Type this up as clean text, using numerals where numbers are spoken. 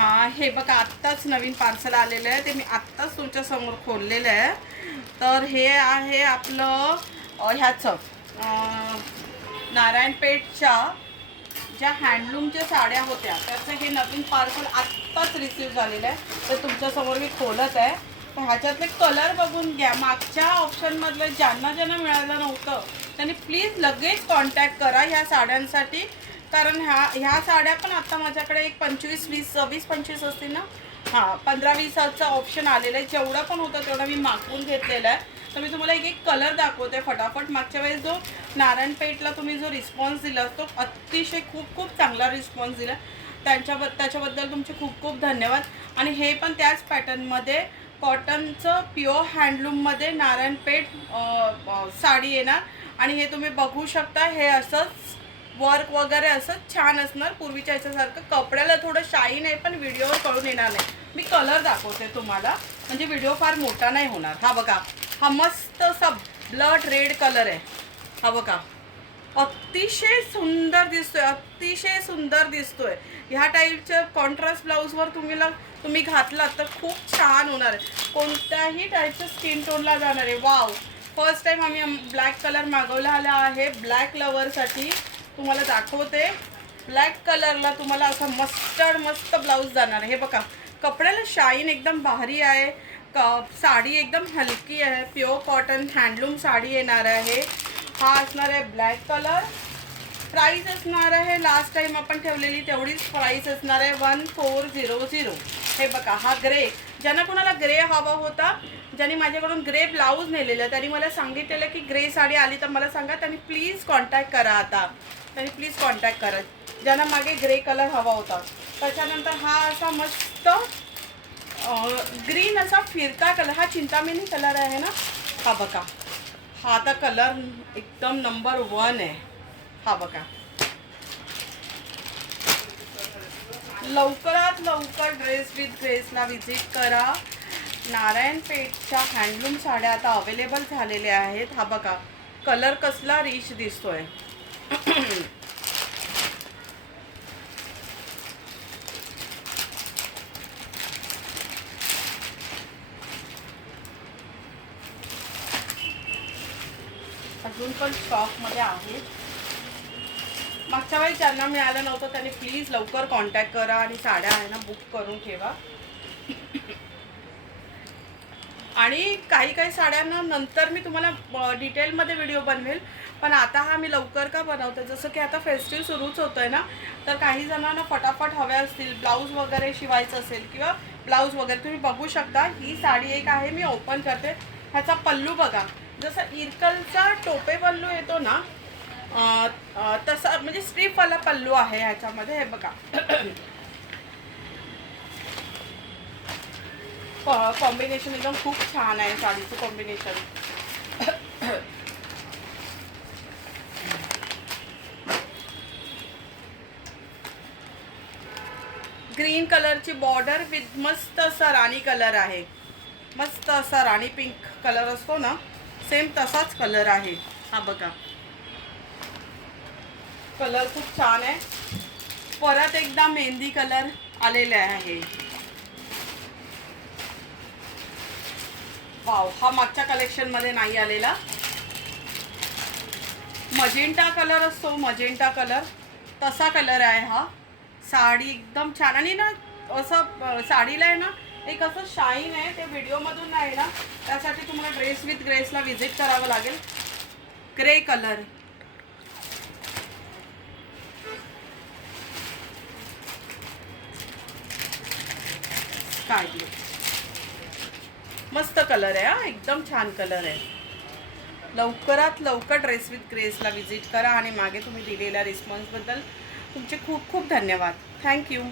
हां, हे बघा आत्ताच नवीन पार्सल आलेलं आहे, ते मी आत्ताच तुमच्या समोर खोललेलं आहे. तर हे आहे आपलं ह्याचं नारायणपेठच्या ज्या हँडलूमच्या साड्या होत्या त्याचं हे नवीन पार्सल आत्ताच रिसीव झालेलं आहे. तर तुमच्यासमोर मी खोलत आहे. तर ह्याच्यातले कलर बघून घ्या. मागच्या ऑप्शनमधलं ज्यांना ज्यांना मिळालं नव्हतं त्यांनी प्लीज लगेच कॉन्टॅक्ट करा ह्या साड्यांसाठी. कारण ह्या साड्या पण आता माझ्याकडे एक 25-20-25 असतील ना, हां 15-20चं ऑप्शन आलेलं आहे. जेवढं पण होतं तेवढं मी मागवून घेतलेलं आहे. तर मी तुम्हाला एक एक कलर दाखवते फटाफट. मागच्या वेळेस जो नारायणपेठला तुम्ही जो रिस्पॉन्स दिला तो अतिशय खूप खूप चांगला रिस्पॉन्स दिला. त्याच्याबद्दल तुमचे खूप खूप धन्यवाद. आणि हे पण त्याच पॅटर्नमध्ये कॉटनचं प्युअर हँडलूममध्ये नारायणपेठ साडी येणार. आणि हे तुम्ही बघू शकता, हे असंच वर्क वगैरे असं छान असणार. पूर्वीच्या ह्याच्यासारखं कपड्याला थोडं शाईन आहे पण व्हिडिओवर कळून येणार नाही. मी कलर दाखवते तुम्हाला म्हणजे व्हिडिओ फार मोठा नाही होणार. हा बघा, हा मस्त असा ब्लड रेड कलर आहे. हा बघा, अतिशय सुंदर दिसतोय, अतिशय सुंदर दिसतोय. ह्या टाईपच्या कॉन्ट्रास्ट ब्लाऊजवर तुम्ही घातलात तर खूप छान होणार आहे. कोणत्याही टाईपच्या स्किन टोनला जाणार आहे. वाव, फर्स्ट टाईम आम्ही ब्लॅक कलर मागवला आला आहे. ब्लॅक लवरसाठी तुम्हाला दाखवते. ब्लॅक कलरला तुम्हाला असा मस्त ब्लाऊज जाणार आहे. हे बघा, कपड्याला शाईन एकदम भारी आहे. साडी एकदम हलकी आहे. प्युअर कॉटन हँडलूम साडी येणार आहे. हा असणार आहे ब्लॅक कलर. प्राईस असणार आहे लास्ट टाईम आपण ठेवलेली तेवढीच प्राईस असणार आहे 1400. हे बघा, हा ग्रे. ज्यांना कोणाला ग्रे हवा होता, ज्यांनी माझ्याकडून ग्रे ब्लाऊज नेलेलं त्यांनी मला सांगितलेलं की ग्रे साडी आली तर मला सांगा. त्यांनी प्लीज कॉन्टॅक्ट करा. त्यांनी प्लीज कॉन्टॅक्ट करा ज्यांना मागे ग्रे कलर हवा होता. त्याच्यानंतर हा असा मस्त ग्रीन असा फिरता कलर. हा चिंतामणी कलर आहे ना. हा बघा, हा आता कलर एकदम नंबर 1 आहे. हा बघा, लवकरात लवकर ड्रेस विथ ग्रेसला व्हिजिट करा. नारायणपेठच्या हँडलूम साड्या आता अवेलेबल झालेल्या आहेत. हा बघा, कलर कसला रिच दिसतोय. अजून पण स्टॉकमध्ये आहे. मागच्या वेळी ज्यांना मिळालं नव्हतं त्यांनी प्लीज लवकर कॉन्टॅक्ट करा आणि साड्या आहे ना बुक करून ठेवा. आणि काही साड्यांना नंतर मी तुम्हाला डिटेलमध्ये व्हिडिओ बनवेल. पण आता हा मी लवकर का बनवते, जसं की आता फेस्टिव्ह सुरूच होतोय ना, तर काही जणांना फटाफट हव्या असतील, ब्लाऊज वगैरे शिवायचं असेल किंवा ब्लाऊज वगैरे तुम्ही बघू शकता. ही साडी एक आहे, मी ओपन करते. ह्याचा पल्लू बघा, जसं इरकलचा टोपे पल्लू येतो ना तसा म्हणजे स्ट्रीपवाला पल्लू आहे ह्याच्यामध्ये. हे बघा, कॉम्बिनेशन एकदम खूप छान आहे साडीचं कॉम्बिनेशन. ग्रीन कलरची बॉर्डर विथ मस्त असा राणी कलर आहे. मस्त असा राणी पिंक कलर असतो ना, सेम तसाच कलर आहे. हा बघा, कलर खूप छान आहे. परत एकदा मेहंदी कलर आलेला आहे. वाव, हा मागच्या कलेक्शनमध्ये नाही आलेला. मजेंटा कलर असतो, मजेंटा कलर तसा कलर आहे हा. साडी एकदम छान. आणि ना असं साडीला आहे ना एक असं शाईन आहे, ते व्हिडिओमधून नाही ना, त्यासाठी तुम्हाला ड्रेस विथ ग्रेसला व्हिजिट करावं लागेल. ग्रे कलर, स्काय ब्लू, मस्त कलर आहे. हा एकदम छान कलर आहे. लवकरात लवकर ड्रेस विथ ग्रेसला व्हिजिट करा. आणि मागे तुम्ही दिलेल्या रिस्पॉन्सबद्दल तुमचे खूप खूप धन्यवाद. थँक्यू.